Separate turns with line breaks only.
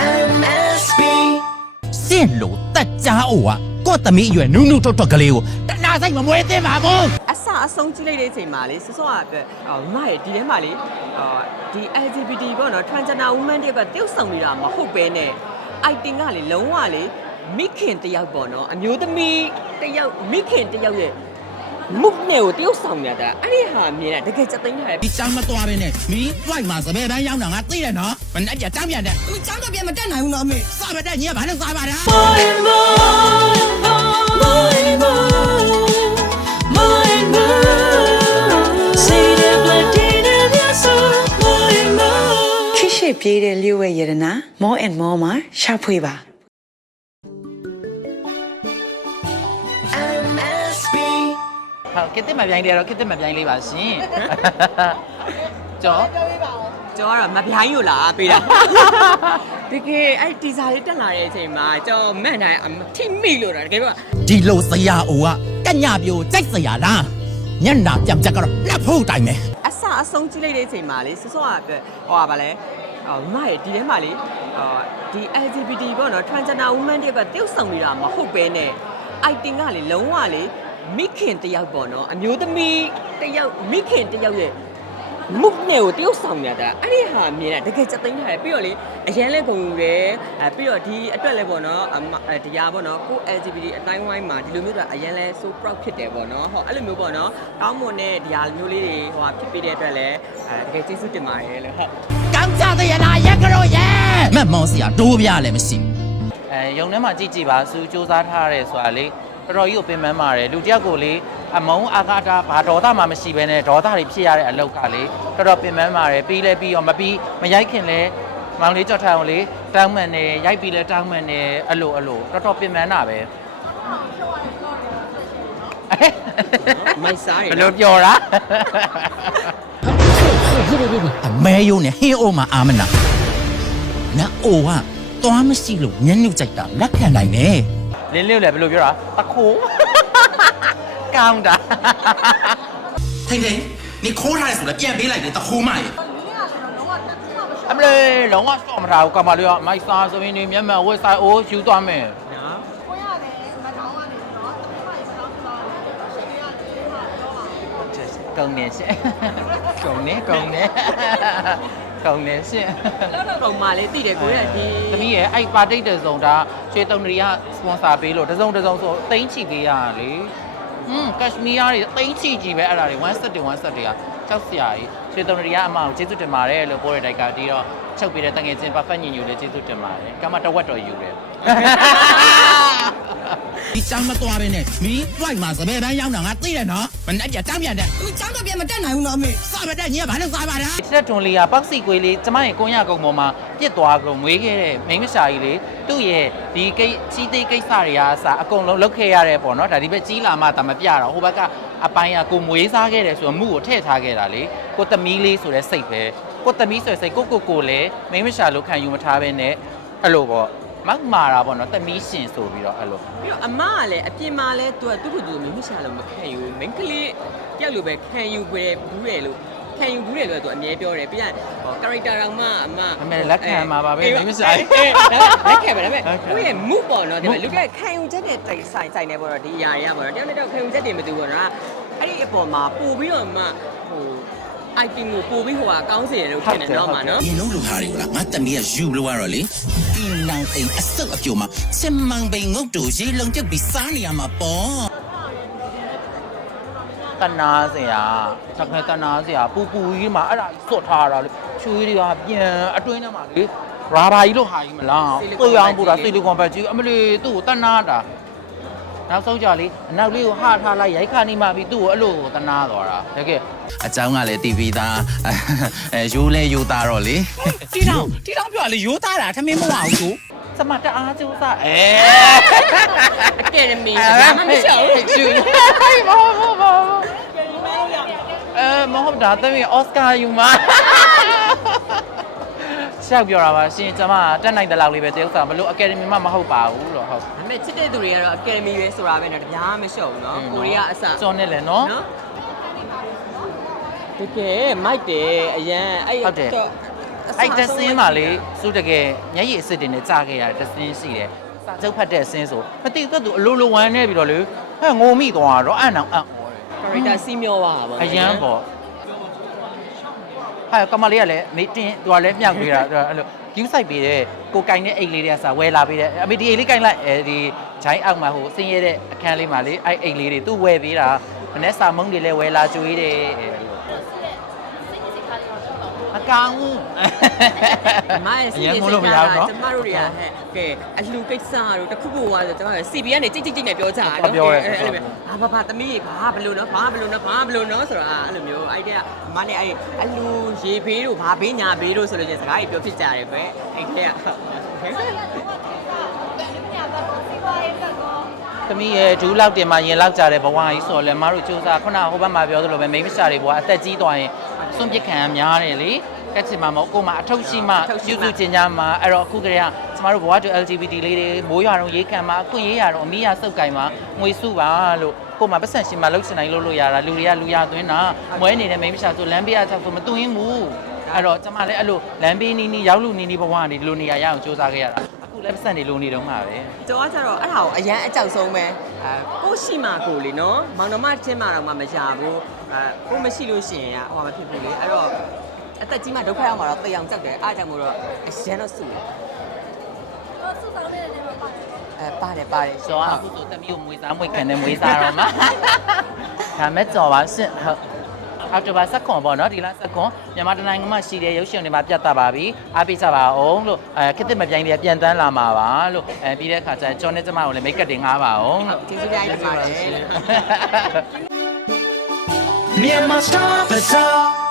MSB
စင့်လို့တက်ကြားအိုကကိုယ့်သမီးအရွယ်နုနုထွတ်ထွတ်ကလေးကိုတနာစိတ်မမွေးသင့်ပါဘူး
အစအဆုံးကြည့်လိုက်တဲ့အချိန်မှာလေစစောကအတွက်ဟိုမရဲ့ဒီထဲမှာလေဟိုဒီ LGBT ပေါ့နော် transgender woman တယောက်ကတယောက်ဆောင်နေတာမဟုတ်ပဲနဲ့ item ကလေလုံးဝလေမိခင်တယောက်ပေါ့နော်အမျိုးသမီးတယောက်မိခင်တယောက်ရဲ့ မုတ်နဲ့ကိုတရုတ်ဆောင်နေတာအဲ့ဒီဟာမြင်တာတကယ်ချက်သိမ်းထားတယ်
ဒီချမ်းမတော်ပဲနဲ့မင်း flight မှာစပယ်တန်းရောက်တာငါသိတယ်နော်မနဲ့ပြတမ်းပြန်တ
ယ်မင်းချမ်းတော့ပြန်မတက်နိုင်ဘူးနော်မင်း
စပယ်တက်ညီကဘာလို့စားပါလဲ
Mine mine mine mine mine see the blood in your soul mine mine
ခိရှိပြေးတဲ့လျှို့ဝဲရတနာ more and more မှာရှာဖွေပါ
ဟုတ်ကစ်တစ်မပြိုင်းလေးတော့ကစ်တစ်မပြိုင်းလေးပါရှင်ကျော်
ကျော်ကတော့မပြိုင်းอยู่လားပေးတာတကယ်အဲ့ဒီဇာလေးတက်လာတဲ့အချိန်မှာကျော်မန့်တိုင်းအမထိမိလို့တာတကယ်ပြော
ဒီလိုစရာအိုကကညပြိုကြိုက်စရာလားညနာကြံကြက်ကတော့လက်ဖို့တိုင်မယ်
အစအဆုံးကြည့်လိုက်တဲ့အချိန်မှာလေစစောကအတွက်ဟိုပါဗာလဲဟိုမရဲ့ဒီထဲမှာလေဟိုဒီ LGBT ပေါ့နော် transgender woman တယောက်ကတယောက်ဆောင်နေတာမဟုတ်ပဲနဲ့ item ကလေလုံးဝလေ မိခင်တယောက်ပေါ့နော်အမျိုးသမီးတယောက်မိခင်တယောက်ရဲ့မုတ်နဲ့ကိုတယောက်ဆောင်နေတာအဲ့ဒီဟာမြင်တာတကယ်ချက်သိမ်းထားတယ်ပြီးတော့လေအရင်လဲဂုံယူတယ်အဲပြီးတော့ဒီအတွက်လဲပေါ့နော်အမတရားပေါ့နော်ကို LGBT အတိုင်းဝိုင်းမှာဒီလိုမျိုးကအရင်လဲ so proud ဖြစ်တယ်ပေါ့နော်ဟောအဲ့လိုမျိုးပေါ့နော်ကောင်းမွန်တဲ့ဒီဟာမျိုးလေးတွေဟိုဖြစ်ပြီးတဲ့အတွက်လဲအဲတကယ်ကျေးဇူးတင်ပါတယ်လို့ဟုတ်
ကောင်းကြတဲ့ရလားရက်ကြောရဲ့မက်မောင်စရာတိုးပြလည်းမရှိဘူး
အဲရုံထဲမှာကြည့်ကြည့်ပါစူစူးစမ်းထားရဲဆိုတာလေ တော်တော်ကြီးကိုပင်ပန်းပါတယ်လူတစ်ယောက်ကိုလေအမုံအာကာတာဘာဒေါသမှမရှိဘဲနဲ့ဒေါသတွေဖြစ်ရတဲ့အလောက်ကလေတော်တော်ပင်ပန်းပါတယ်ပြီးလဲပြီးရောမပြီးမရိုက်ခင်လဲမောင်လေးကြောက်ထအောင်လေတောင်းမှန်နေရိုက်ပြီးလဲတောင်းမှန်နေအဲ့လိုအဲ့လိုတော်တော်ပင်ပန်းတာပဲ
မိုက်စားတယ်
ဘယ်လိုပြောတာ
အမဲယုံနဲ့ဟင်းအိုမှာအာမနာနာအိုကသွားမရှိလို့ညညွတ်ကြိုက်တာလက်ခံနိုင်တယ်
လင်းလေးလည်းဘယ်လိုပြောတာတခိုးကောင်းတာ
ထိန်ထိန်你ခိုးထားတယ်ဆိုလည်းပြန်ပေးလိုက်တယ်တခိုးမရေ
အမလေးလုံးဝစော့မထားဘူးကမလေးကမိုက်စားဆိုရင်နေမျက်မှန်ဝက်ဆိုင်အိုးယူသွားမယ်
နော်
ကုံနေရှင့်ကုံနေကုံနေ ကုံနေရှင့်
ပုံမှန်လေးတည်တယ်ကိုရဒီ
သမီးရဲ့အဲ့ပါတိတ်တဲ့စုံဒါရွှေတုံတရီကစပွန်ဆာပေးလို့တစ်စုံတစ်စုံဆိုတိမ့်ချီပေးရတာလေဟွန်းကက်ရှမီးယားတွေတိမ့်ချီကြီးပဲအဲ့ဒါတွေ171 171ကကြောက်စရာကြီးရွှေတုံတရီကအမကိုကျေးဇူးတင်ပါတယ်လို့ပြောတဲ့တိုက်ကဒီတော့ချုပ်ပေးတဲ့တငယ်ချင်း perfect ညင်ညူလေးကျေးဇူးတင်ပါတယ်ကမ္မတဝက်တော်ယူတယ်
ဒီចောင်းမတော်ပဲနဲ့မင်းတွိုက်မှာစပယ်တန်းရောက်တာငါသိတယ်နော်မနဲ့ကြတောင်းပြန်တ
ယ်သူចောင်းတော့ပြန်မတက်နိုင်ဘူးနော်မေ
စပယ်တက်ညီကဘာလို့စားပါလဲ
တက်တွန်လေးကပောက်စီကွေးလေးကျမရဲ့ကိုရကုံပေါ်မှာပြစ်သွားကုန်မွေးခဲ့တဲ့မိန်းမရှာကြီးလေးသူ့ရဲ့ဒီကိချီးသေးကိစ္စတွေအားစအကုန်လုံးလုတ်ခဲ့ရတဲ့ပေါ့နော်ဒါဒီဘက်ကြီးလာမှဒါမပြတော့ဟိုဘက်ကအပိုင်းကကိုမွေးစားခဲ့တယ်ဆိုတော့မှုကိုထည့်ထားခဲ့တာလေကိုသမီးလေးဆိုတဲ့စိတ်ပဲကိုသမီးဆိုတဲ့စိတ်ကိုကိုကိုလည်းမိန်းမရှာလို့ခံယူမထားပဲနဲ့အဲ့လိုပေါ့ မောက်မာတာပေါ့နော်သမီးရှင်ဆိုပြီးတော့အဲ့လို
ပြီးတော့အမကလည်းအပြင်မှာလည်းသူကသူ့ကိုယ်သူမင်းမရှာလို့မခံယူမင်းကလေးတယောက်လိုပဲခံယူပဲဘူးတယ်လို့ခံယူဘူးတယ်လို့သူအမြဲပြောတယ်ပြီးရင်ဟော character တောင်မှအမ
အမေလက်ခံမှာပါပဲမိန်းမရှာကြီး
လက်ခံပါဒါပေမဲ့
လက်ခံ
သူ့ရဲ့မုပေါ့နော်ဒါပေမဲ့လူကခံယူချက်နဲ့တိုင်ဆိုင်ဆိုင်နေပေါ့နော်ဒီຢာတွေကပေါ့နော်တယောက်နဲ့တယောက်ခံယူချက်တွေမတူဘူးပေါ့နော်အဲ့ဒီအပေါ်မှာပို့ပြီးတော့မှဟို item ကိုပို့ပြီးဟိုကကောင်းစေတယ်လို့ထင်တယ်တော့မှာနော်
ဒီလုံးလူဟာတွေကငါတမီးကယူလို့ရတော့လေဒီနောင်အိမ်အစုပ်အပြုံမှာစင်မန်ပိန်ငုတ်တူရေလုံးချက်ပြီးစားနေရမှာပေါ့
တနာစရာတကယ်တနာစရာပူပူကြီးမှာအဲ့ဒါစွတ်ထားတာလေချွေးတွေကပြန်အတွင်းထဲမှာလေရာဘာကြီးလို့ဟာကြီးမလားပူအောင်ပူတာဆီလီကွန်ဘတ်ကြီးအမလီသူ့ကိုတနာတာ နောက်ဆုံးကြလေအနောက်လေးကိုဟာထားလိုက်ရိုက်ခါနေမှပြီးသူ့ကိုအဲ့လိုကိုတနာသွားတာတကယ်
အเจ้าကလည်းတီဗီသားအဲရိုးလဲရိုးသားတော့လေ
တီတောင်တီတောင်ပြောလေရိုးသားတာထမင်းမဝဘူးသူ
စမတအားကျိုးစားအဲ
အကယ်ဒမီဘာမှမရှောက်ဘူး
ကျူမဟုတ်ဘူးမဟုတ်ဘူးအဲမဟုတ်တာတမီးအော်စကာယူမှာ ရှောက်ပြောတာပါရှင်ကျမတက်နိုင်တဲ့လောက်လေးပဲတရုပ်ဆောင်ဘလို့အကယ်ဒမီမှမဟုတ်ပါဘူးလို့ဟုတ်
ဒါပေမဲ့ချစ်တဲ့သူတွေကတော့အကယ်ဒမီပဲဆိုတာပဲနော်တပြားမရှောက်ဘူးနော်ကိုရီးယားအစ
စောနဲ့လေနော်
နော်တကယ်မိုက်တယ်အရန်အဲ့
ဟုတ်တယ်
တော့
အဲ့တဆင်းမှာလေစုတကယ်မျက်ရည်အစ်စ်တွေနဲ့ကြာခဲ့ရတဲ့တဆင်းရှိတယ်စာချုပ်ဖတ်တဲ့အဆင်းဆိုမသိတော့သူအလိုလိုဝမ်းနေပြီးတော့လေဟဲ့ငိုမိသွားတော့အဲ့နောင်အံ့
character စီးမျောပါပါ
အရန်ပေါ့ ဟာကမလေးကလည်းမေတင်းသူကလည်းမြောက်ပေးတာအဲ့လို view site ပေးတဲ့ကိုကင်တဲ့အိတ်လေးတွေကစာဝယ်လာပေးတယ်အမေဒီအိတ်လေးကင်လိုက်အဲဒီဂျိုင်းအောက်မှာဟိုဆင်းရဲတဲ့အခန်းလေးမှာလေအဲ့အိတ်လေးတွေသူ့ဝယ်ပေးတာမနေ့စာမုံတွေလည်းဝယ်လာကျွေးတယ်အဲ့လိုအ ကောင်း
မရဲ့စီးနေစကား
က
ကျမတို့တွေကဟဲ့ကဲအလှူကိစ္စတို့တစ်ခုခုကဆိုကျမတို့ CB ကနေကြိတ်ကြိတ်ကြိတ်နဲ့ပြောကြတာ
နော်
အဲ့လိုမျိုးဘာဘာဘာသမီးဘာဘလို့နော်ဘာဘလို့နော်ဘာဘလို့နော်ဆိုတာအဲ့လိုမျိုးအဲ့တည်းကမနဲ့အဲ့အလှူရေဘေးတို့ဘာဘေးညာဘေးတို့ဆိုလို့ချင်းစကားကြီးပြောဖြစ်ကြတယ်ပဲအဲ့တည်းက
သမီးရဲ့ဒူးလောက်တင်မှာရင်လောက်ကြတဲ့ဘဝကြီးဆိုတော့လေမတို့စူးစမ်းခုနဟိုဘက်မှာပြောသလိုပဲမိမစာတွေဘဝအသက်ကြီးသွားရင်စွန့်ပစ်ခံများတယ်လေ ကက်ချင်မှာမဟုတ်ကိုယ်မှာအထုပ်ရှိမှပြုစုချင်ကြမှာအဲ့တော့အခုကတည်းကကျမတို့ဘဝတူ LGBT လေးတွေမိုးရွာတော့ရေးခံမှာအခွင့်ရေးရတော့အမီးရစုပ်ကင်မှာငွေစုပါလို့ကိုယ်မှာပတ်စံရှိမှလှုပ်ရှင်နိုင်လို့လို့ရတာလူတွေကလူရသွင်းတာမွဲနေတဲ့မိန်းမရှာဆိုလမ်းပေးရချောက်ဆိုမသွင်းဘူးအဲ့တော့ကျမလည်းအဲ့လိုလမ်းပေးနီးနီးရောက်လူနီးနီးဘဝကနေဒီလိုနေရာရအောင်စူးစမ်းခဲ့ရတာအခုလည်းပတ်စံနေလိုနေတော့မှာပဲ
ကျော်ကကျတော့အဲ့ဒါကိုအရန်အကြောက်ဆုံးပဲအဲကိုရှိမှကိုလေနော်မောင်နှမချင်းမှတော့မှမရဘူးအဲကိုမရှိလို့ရှိရင်ဟိုမဖြစ်ဘူးလေအဲ့တော့ အသက်ကြီးမှဒုက္ခရောက်မှာတော့တေအောင်ကြောက်တယ်အားကြောင့်မို့တော့အရန်တော့စုတယ်အဲပါတယ်ပါတယ်
ကျော်အခုဆိုတမီးကိုမွေးစားမွေးခံတယ်မွေးစားတော့မှာဒါမဲ့ကျော်ပါရှင့်ဟုတ်အောက်တိုဘာဆက်ခွန်ပေါ့နော်ဒီလဆက်ခွန်မြန်မာတိုင်းနိုင်ငံမှာရှိတဲ့ရုပ်ရှင်တွေမှာပြတ်သားပါပြီအားပေးကြပါအောင်လို့အဲခစ်တစ်မပြိုင်တွေပြန်တန်းလာမှာပါလို့အဲပြီးတဲ့အခါကျရင်ကျော်နဲ့ကျမကိုလည်းမိတ်ကပ်တွေငားပါအောင်လို့
ကျေးဇူးများကြီးတင်ပါတယ်
Myanmar Star Bazaar